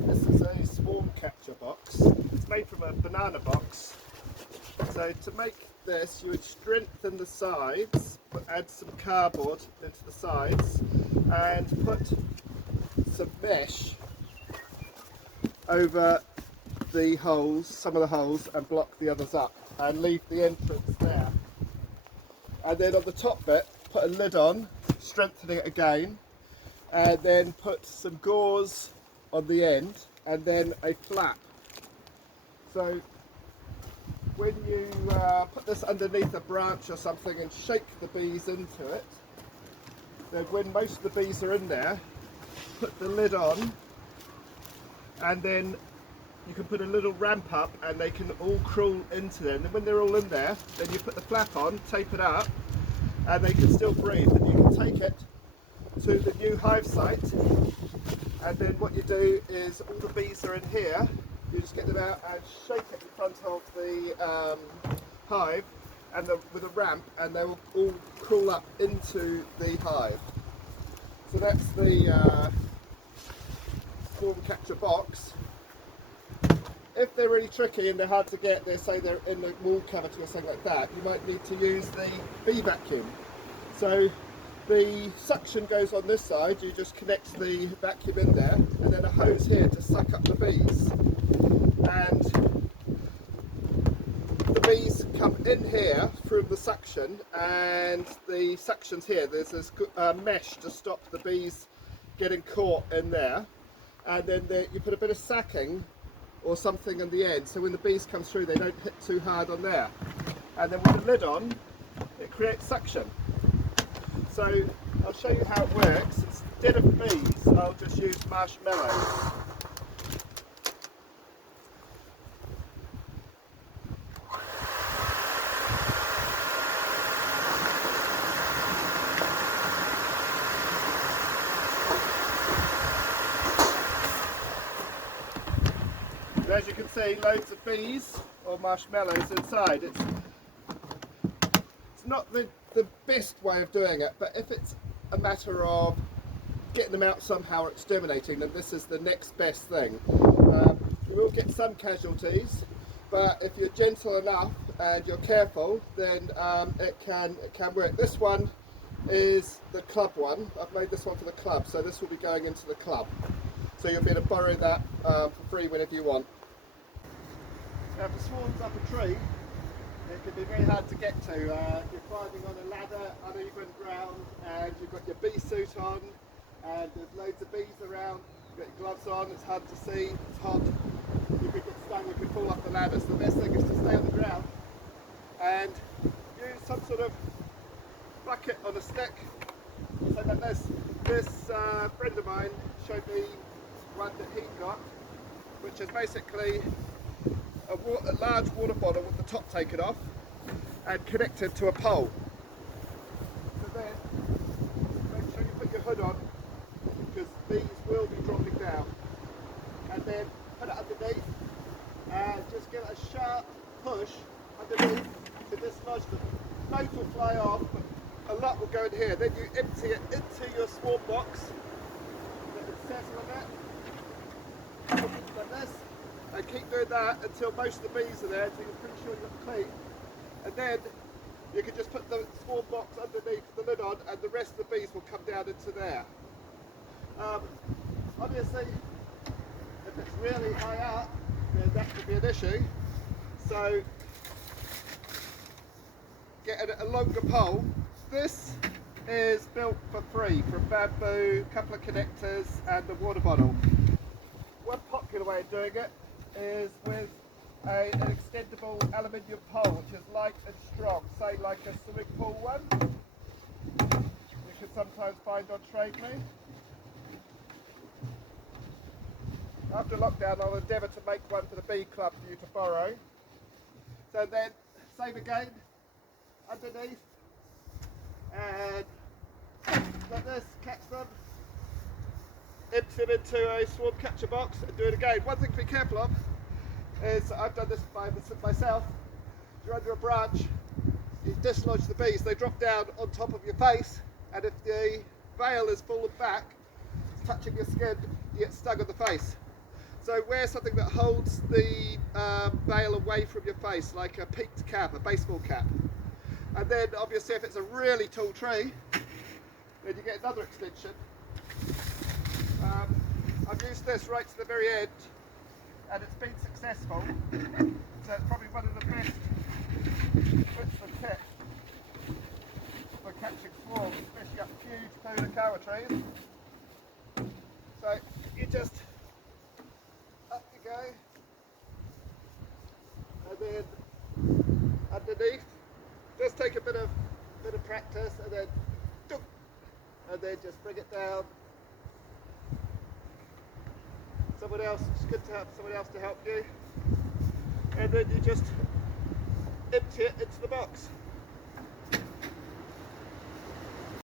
This is a swarm catcher box. It's made from a banana box. So to make this, you would strengthen the sides, add some cardboard into the sides, and put some mesh over the holes, some of the holes, and block the others up, and leave the entrance there. And then on the top bit, put a lid on, strengthening it again, and then put some gauze on the end, and then a flap. So when you put this underneath a branch or something and shake the bees into it, then when most of the bees are in there, put the lid on, and then you can put a little ramp up and they can all crawl into there. And then when they're all in there, then you put the flap on, tape it up, and they can still breathe. And you can take it to the new hive site, and then what you do is all the bees are in here, you just get them out and shake it in front of the hive and with a ramp, and they will all crawl up into the hive. So that's the swarm catcher box. If they're really tricky and they're hard to get, say they're in the wall cavity or something like that, you might need to use the bee vacuum. So the suction goes on this side, you just connect the vacuum in there, and then a hose here to suck up the bees. And the bees come in here through the suction, and the suction's here. There's this mesh to stop the bees getting caught in there. And then you put a bit of sacking or something in the end, so when the bees come through they don't hit too hard on there. And then with the lid on, it creates suction. So I'll show you how it works. Instead of bees, I'll just use marshmallows. As you can see, loads of bees or marshmallows inside. It's not the best way of doing it, but if it's a matter of getting them out somehow or exterminating them, this is the next best thing. You will get some casualties, but if you're gentle enough and you're careful, then it can work. This one is the club one. I've made this one for the club, so this will be going into the club. So you'll be able to borrow that for free whenever you want. Now if the swarm's up a tree, it can be very hard to get to. You're climbing on a ladder, uneven ground, and you've got your bee suit on, and there's loads of bees around. You've got your gloves on, it's hard to see, it's hot. You could get stung, you could fall off the ladder. So the best thing is to stay on the ground and use some sort of bucket on a stick. So like this. This friend of mine showed me one that he got, which is basically a large water bottle with the top taken off and connected to a pole. So then, make sure you put your hood on, because bees will be dropping down. And then put it underneath and just give it a sharp push underneath to dislodge them. Most will fly off, but a lot will go in here. Then you empty it into your swarm box. Let it settle a bit. Like this. And keep doing that until most of the bees are there, until you're pretty sure you're clean. And then you can just put the swarm box underneath the lid on, and the rest of the bees will come down into there. Obviously, if it's really high up, then that could be an issue. So get a longer pole. This is built for free from bamboo, a couple of connectors, and a water bottle. One popular way of doing it is with an extendable aluminium pole, which is light and strong, say like a swimming pool one. You can sometimes find on Trade Me. After lockdown, I'll endeavour to make one for the bee club for you to borrow. So then, same again, underneath, and like this, catch them. Empty them into a swarm catcher box and do it again. One thing to be careful of is, I've done this by myself, you're under a branch, you dislodge the bees, they drop down on top of your face, and if the veil is fallen back, touching your skin, you get stung on the face. So wear something that holds the bale away from your face, like a peaked cap, a baseball cap. And then obviously if it's a really tall tree, then you get another extension. I've used this right to the very end, and it's been successful. So it's probably one of the best bits of kit for catching swarms, especially up huge Purakawa trees. So you just, up you go, and then underneath, just take a bit of practice, and then just bring it down. Someone else, it's good to have someone else to help you, and then you just empty it into the box.